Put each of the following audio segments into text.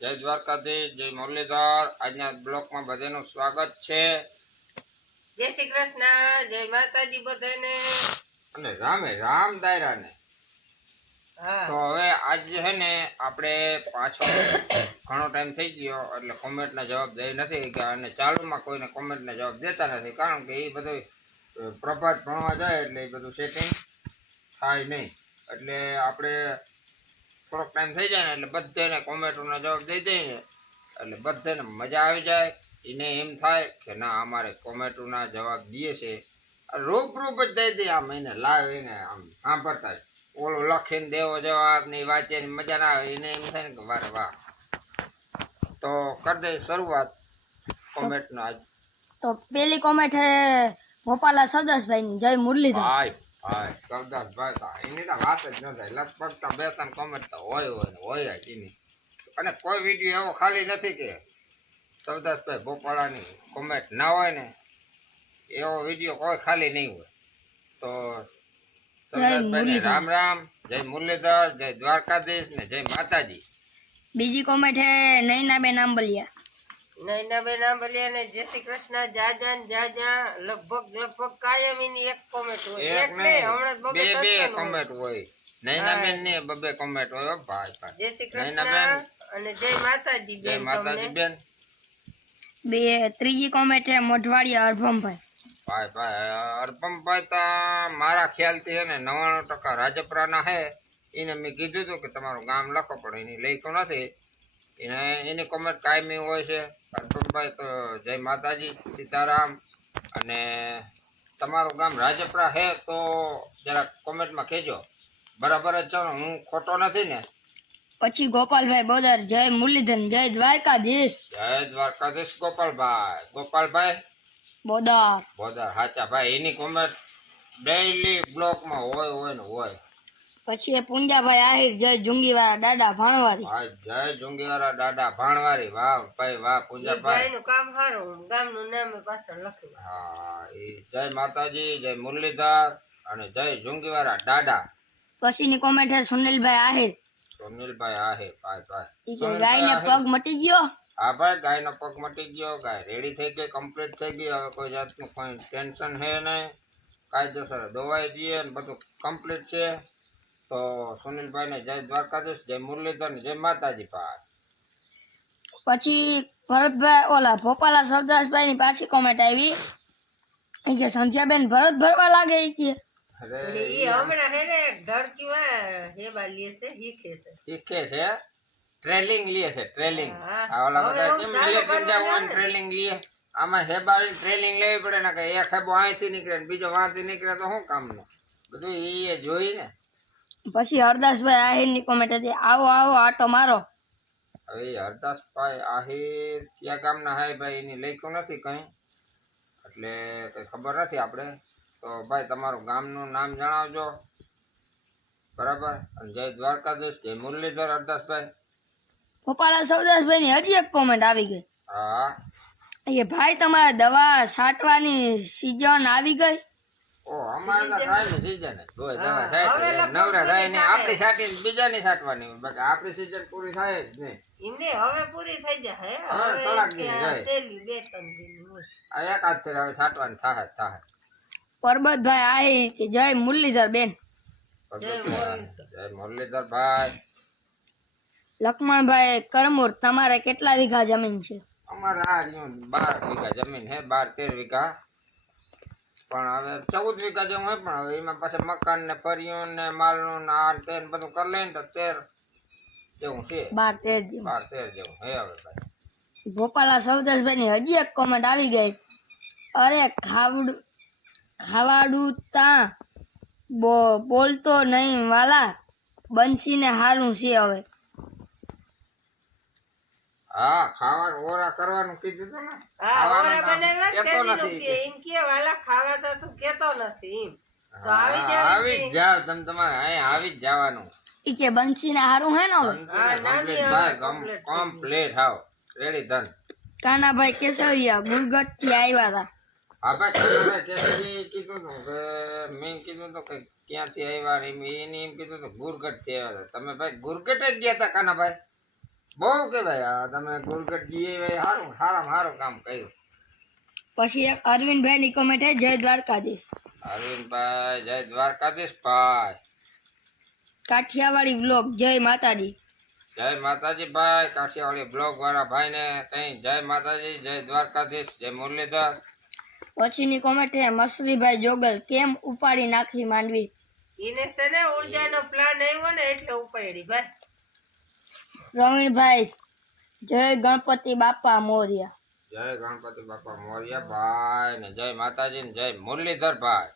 જય દ્વારકાધીશ, જય મુરલીધર. આજના બ્લોકમાં બધાનું સ્વાગત છે. જય શ્રી કૃષ્ણ, જય માતાજી બધાને. અને રામે રામ દાયરાને. હા તો હવે આજે છે ને આપણે પાછો ઘણો ટાઈમ થઈ ગયો એટલે કોમેન્ટના જવાબ દઈ નથી કે અને ચાલુમાં કોઈને કોમેન્ટના જવાબ દેતા નથી, કારણ કે એ બધું પ્રભાત ભણવા જાય એટલે એ બધું સેટિંગ થાય નહીં. એટલે આપણે થોડોક ટાઈમ થઈ જાય ને એટલે બધાને કોમેન્ટોના જવાબ દઈ દઈએ એટલે બધાને મજા આવી જાય. એને એમ થાય કે ના અમારે કોમેન્ટોના જવાબ દઈએ છે, રૂપ જ દઈ દઈએ. આમ એને લાવ એને આમ સાંભળતા જ ઓલું લખીને દેવો જવાબ ને એ વાંચીને મજા ના આવે. એને એમ થાય ને કે વારે વાહ. તો કરી દઈ શરૂઆત કોમેન્ટનો. આજ તો પેલી કોમેન્ટ હે ભોપાલા સદાસભાઈ ની, જય મુરલીધર. ભાઈ ભાઈ સરદાસભાઈ તો એની તો વાત જ ન થાય. લગભગ તો બે ત્રણ કોમેન્ટ તો હોય ને હોય જ એની. અને કોઈ વિડીયો એવો ખાલી નથી કે સરદાસભાઈ ભોપાળાની કોમેન્ટ ના હોય ને, એવો વિડીયો કોઈ ખાલી નહીં હોય. તો સરદાસભાઈને રામ રામ, જય મુરલીધર, જય દ્વારકાધીશ ને જય માતાજી. બીજી કોમેન્ટ હે નૈનાબેન આંબલિયા. નૈનાબેન આંબલિયા ને જય શ્રી કૃષ્ણ. જાજા ને જાજા લગભગ કાયમીની એક કોમેન્ટ હોય. એક એક નહીં, હમણાં બે બબે બે ત્રણ કોમેન્ટ હોય. નૈનાબેન ને બબે કોમેન્ટ હોય. હો ભાઈ ભાઈ. જય શ્રી નૈનાબેન, કૃષ્ણ અને જય માતાજી જય બેન. માતાજી તમને બેન. ત્રીજી કોમેન્ટ હે મોઢવાડિયા અરભમભાઈ. ભાઈ ભાઈ અર્પમભાઈ તો મારા ખ્યાલથી છે ને 99% રાજપરાના હે. એને મેં કીધું હતું કે તમારું ગામ લખો, પણ એની લખ્યું નથી. એની કોમેન્ટ કાયમી હોય છે. અર્પમભાઈ તો જય માતાજી, સીતારામ. અને તમારું ગામ રાજપરા હે તો જરાક કોમેન્ટમાં કહેજો. બરાબર જ છે ને? હું ખોટો નથી ને? પછી ગોપાલભાઈ બોદર, જય મુરલીધર, જય દ્વારકાધીશ. જય દ્વારકાધીશ ગોપાલભાઈ. ગોપાલભાઈ બોદર. બોદર હાચા ભાઈ. એની કોમેન્ટ ડેઈલી બ્લોકમાં હોય ને હોય. પછી એ પુંજાભાઈ આહિર, જય જુંગીવાળા દાદા ભાણવારી. ભાઈ જય જુંગીવાળા દાદા ભાણવારી. વાહ ભાઈ વાહ પૂજાભાઈ. ભાઈ નું કામ સારું, ગામનું નામ પાછળ લખ્યું. હા એ જય માતાજી, જય મુરલીધર અને જય જુંગીવાળા દાદા. પછીની કોમેન્ટ હે સુનિલભાઈ આહિર. સુનિલભાઈ આહે. ભાઈ ભાઈ ઈ કે ગાયને પગ મટી ગયો. હા ભાઈ, ગાયનો પગ મટી ગયો. ગાય રેડી થઈ ગઈ, કમ્પ્લીટ થઈ ગઈ. હવે કોઈ જાતનું કોઈ ટેન્શન હે નહીં. કાયદેસર દવાઈ દઈએ ને બધું કમ્પ્લીટ છે. તો સુનિલભાઈને જય દ્વારકાધીશ, જય મુરલીધર ને જય માતાજી. ભાઈ પછી ભરતભાઈ ઓલા ભોપાલા સરદાસભાઈ ની પાછી કોમેન્ટ આવી. ઈ કે સંધ્યાબેન ભરત ભરવા લાગે. ઈ કે અરે ઈ હમણાં હે ને ધડકીમાં હેબા લે છે, શીખે છે. શીખે છે, ટ્રેલિંગ લે છે. ટ્રેલિંગ હા. આ ઓલા હવે બધા હું કેમ ચાલુ મિલિટરી કરવા જવાનું જાઉં ને. ટ્રેલિંગ લે. આમાં હેબાની ટ્રેલિંગ લેવી પડે ને, કે એક હેબો અહીંથી નીકળે ને બીજો વાંથી નીકળે તો શું કામનું? બધું એ જોઈ ને. પછી હરદાસભાઈ આહિર ની કોમેન્ટ હતી, આવો આવો આટો મારો. હવે હરદાસભાઈ આહિર ક્યાં ગામના હે ભાઈ? એની લખ્યું નથી કંઈ, એટલે કંઈ ખબર નથી આપણે. તો ભાઈ તમારું ગામનું નામ જણાવજો. બરાબર. અને જય દ્વારકાધીશ, જય મુરલીધર હરદાસભાઈ. ભોપાલા સરદાસભાઈ ની હજી એક કોમેન્ટ આવી ગઈ. હા એ ભાઈ તમારે દવા છાંટવાની સીઝન આવી ગઈ. ઓ અમારે તો કાંઈ સીઝન જ હોય. દવા હવે છાંટી લગભગ નવરા થાય ને પૂરી આપણી છાંટીને બીજાની છાંટવાની હોય. બાકી આપણી સીઝન પૂરી થાય જ નહીં. એમને હવે પૂરી થઈ જાય. હવે થોડાક હવે દી કે જાય. છેલ્લી 2-3 દિન હોય. આ એકાદ ફેર હવે છાંટવાની થાય જ થાય. પરબતભાઈ આહિર કે જય મુરલીધર બેન. જય મુરલીધર ભાઈ. લક્ષ્મણભાઈ કરમુર, તમારે કેટલા વીઘા જમીન છે? અમારે આ રહ્યું 12 વીઘા જમીન હે. 12-13 વીઘા. પણ હવે 14 વીઘા જેવું હોય. પણ હવે એમાં પાછળ મકાન ને ફરિયું ને માલનું ને આ તે ને બધું કરી લઈને તો 13 જેવું છે. 12-13 જેવું. 12-13 જેવું હે હવે ભાઈ. ભોપાલા સરદાસભાઈ ની હજી એક કોમેન્ટ આવી ગઈ. અરે ખાવાડું તા બોલતો નહીં વાલા, બંસીને હારું છે હવે. હા ખાવાનું ઓરા કરવાનું કીધું હતું ને. હા, ખાવાનું ઓરા નામ બનાવ્યા કહેતો તેદીનું નથી કે કે. એમ કે વાલા ખાવા તો તું કેતો નથી એમ. તો આવી હા, જાય આવી જ જાવ તમે. તમારે અહીંયા આવી જ જવાનું. ઈ કે બંસીને હારું હે ને હવે. નાની કમ્પ્લીટ હવે ભાઈ, complete કમ્પ્લીટ હાવ રેડી ધન. કાનાભાઈ કેસરિયા ગુરગટ થી આવ્યા હતા. હા ભાઈ કાનાભાઈ કેસરી કીધું હતું કે મેં કીધું હતું કે ક્યાંથી આવ્યા ને એને એમ કીધું હતું ગુરગઢ થી આવ્યા હતા. તમે ભાઈ ગુરગઢ જ ગયા હતા કાનાભાઈ? બહુ કહેવાય આ તમે ગુરગટજી સારું સારું કામ કર્યું. પછી એક અરવિંદભાઈ ની કોમેન્ટ હે જય દ્વારકાધીશ. અરવિંદભાઈ જય દ્વારકાધીશ ભાઈ. કાઠિયાવાડી વ્લોગ જય માતાજી. જય માતાજી ભાઈ. કાઠિયાવાડી બ્લોગ વાળા ભાઈ ને કઈ જય માતાજી, જય દ્વારકાધીશ, જય મુરલીધર. પછીની કોમેન્ટ હે મસરીભાઈ જોગલ કેમ ઉપાડી નાખી માંડવી. એને તને ઉર્જાનો પ્લાન આવ્યો ને એટલે ઉપાડી ભાઈ. પ્રવીણભાઈ જય ગણપતિ બાપા મોર્યા. જય ગણપતિ બાપા મોર્યા ભાઈ ને જય માતાજી ને જય મુરલીધર ભાઈ.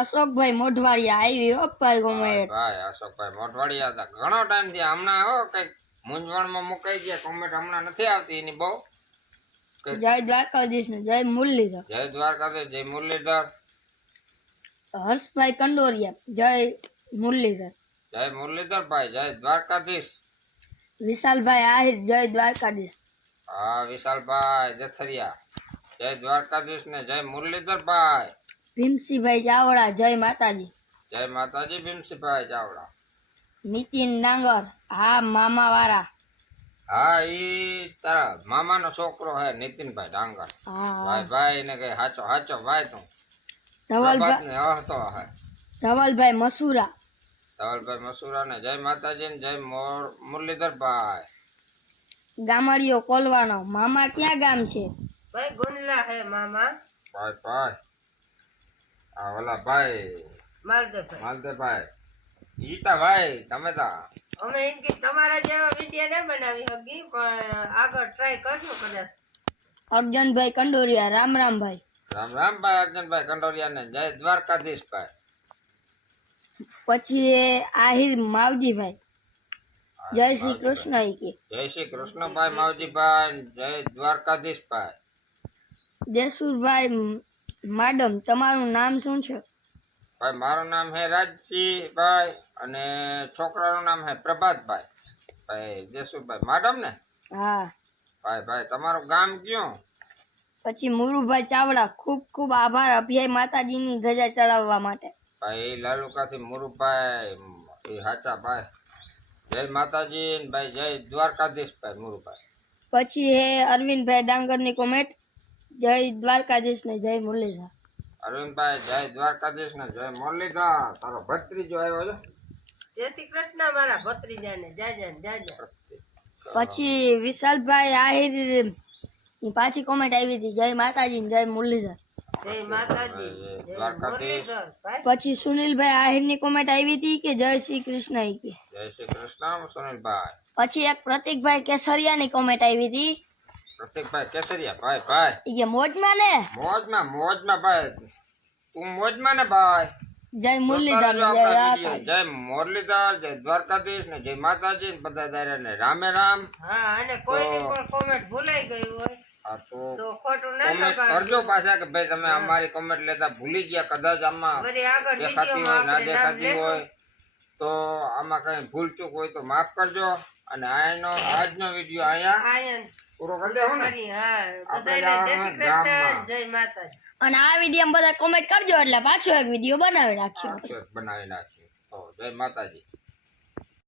અશોકભાઈ મોઢવાડિયા આવી હો ભાઈ ભાઈ કોમેન્ટ. ભાઈ અશોકભાઈ મોઢવાડિયા હતા ઘણો ટાઈમ થી. હમણાં હો કઈક મૂંઝવણમાં મુકાઈ ગયા. કોમેન્ટ હમણાં નથી આવતી એની બહુ. જય દ્વારકાધીશ ને જય મુરલીધર. જય દ્વારકાધીશ, જય મુરલીધર. હર્ષભાઈ કંડોરિયા જય મુરલીધર. જય મુરલીધર ભાઈ, જય દ્વારકાધીશ. વિશાલભાઈ આહિર જય દ્વારકાધીશ. હા વિશાલભાઈ જથરિયા જય દ્વારકાધીશ ને જય મુરલીધર ભાઈ. ભીમસિંહભાઈ ચાવડા જય માતાજી. જય માતાજી ભીમસિંહભાઈ ચાવડા. નીતિન ડાંગર હા મામા વાળા. હા ઈ તારા મામાનો છોકરો હે નીતિનભાઈ ડાંગર. હા ભાઈ ભાઈ ને કઈ હાચો હાચો ભાઈ તું. ધવલભાઈ પ્રભાતને હસતો હે. ધવલભાઈ મસુરા. ધવલભાઈ મસુરા ને જય માતાજી ને જય મુરલીધર ભાઈ. ગામડીઓ કોલવાનો મામા ક્યાં ગામ છે. ભાઈ ગુંદલા હે મામા. ભાઈ ભાઈ આ ઓલા ભાઈ માલદેવભાઈ. માલદેભાઈ ઈતા ભાઈ તમે તા અમે એમ કે તમારા જેવા વિડીયો ન બનાવી હકી પણ આગળ ટ્રાય કરજો કદાચ. અર્જનભાઈ કંડોરિયા રામ રામભાઈ. રામ રામ ભાઈ અર્જનભાઈ કંડોરિયા ને જય દ્વારકાધીશ ભાઈ. પછી આહિર માવજીભાઈ જય શ્રી કૃષ્ણ ઈ કે. જય શ્રી કૃષ્ણભાઈ માવજીભાઈ જય દ્વારકાધીશ ભાઈ. દેસુરભાઈ માડમ તમારું નામ શું છે. ભાઈ મારું નામ હે રાજસિંહ ભાઈ અને છોકરાનું નામ હે પ્રભાતભાઈ. ભાઈ દેશુભાઈ માડમ ને. હા ભાઈ ભાઈ તમારું ગામ કયું. પછી મુરુભાઈ ચાવડા ખૂબ ખૂબ આભાર અભિયાય માતાજીની ધજા ચડાવવા માટે. ભાઈ લાલુકાથી મુરુભાઈ એ હાચા ભાઈ. જય માતાજી ને ભાઈ જય દ્વારકાધીશ ભાઈ મુરુભાઈ. પછી હે અરવિંદભાઈ ડાંગરની કોમેન્ટ જય દ્વારકાધીશ ને જય મુરલીધર. અરવિંદભાઈ જય દ્વારકાધીશ ને જય મુરલીધર. તારો ભત્રીજો આવ્યો છે. જય શ્રી કૃષ્ણ મારા ભત્રીજાને જાજા ને જાજા. પછી વિશાલભાઈ આહિર ની પાછી કોમેન્ટ આવી હતી જય માતાજી ને જય મુરલીધર. જય માતાજી જય મુરલીધર ભાઈ. પછી સુનિલભાઈ આહિર ની કોમેન્ટ આવી હતી કે જય શ્રી કૃષ્ણ ઈ કે. જય શ્રી કૃષ્ણ સુનિલભાઈ. પછી એક પ્રતિકભાઈ કેસરિયા ની કોમેન્ટ આવી હતી પ્રતિકભાઈ કેસરિયા ભાઈ ભાઈ ઈ કે મોજમાં ને મોજમાં ભાઈ. તું મોજમાં ને ભાઈ. જય મુરલીધર ને જય દ્વારકાધીશ. જય મુરલીધર જય દ્વારકાધીશ ને જય માતાજી ને બધા દાયરા ને રામે રામ. હા અને કોઈની પણ કોમેન્ટ ભૂલાઈ ગઈ હોય આ તો તો ખોટું ના કોમેન્ટ લગાડજો. કરજો પાછા કે ભાઈ તમે અમારી કોમેન્ટ લેતા ભૂલી ગયા કદાચ આમાં વળી આગળ દેખાતી હોય વિડીયોમાં ના આપણે નામ દેખાતી હોય લેશું. તો આમાં કઈ ભૂલ ચૂક હોય તો માફ કરજો. અને આજનો વિડીયો અહીંયા આયન પૂરો કરી દેવો ને. કરી હા આપણે બધાને જય શ્રી ગામમાં. કૃષ્ણ જય માતાજી. અને આ વિડીયો બધા કોમેન્ટ કરજો એટલે પાછો એક વિડીયો બનાવી નાખ્યો. બનાવી નાખ્યું. તો જય માતાજી.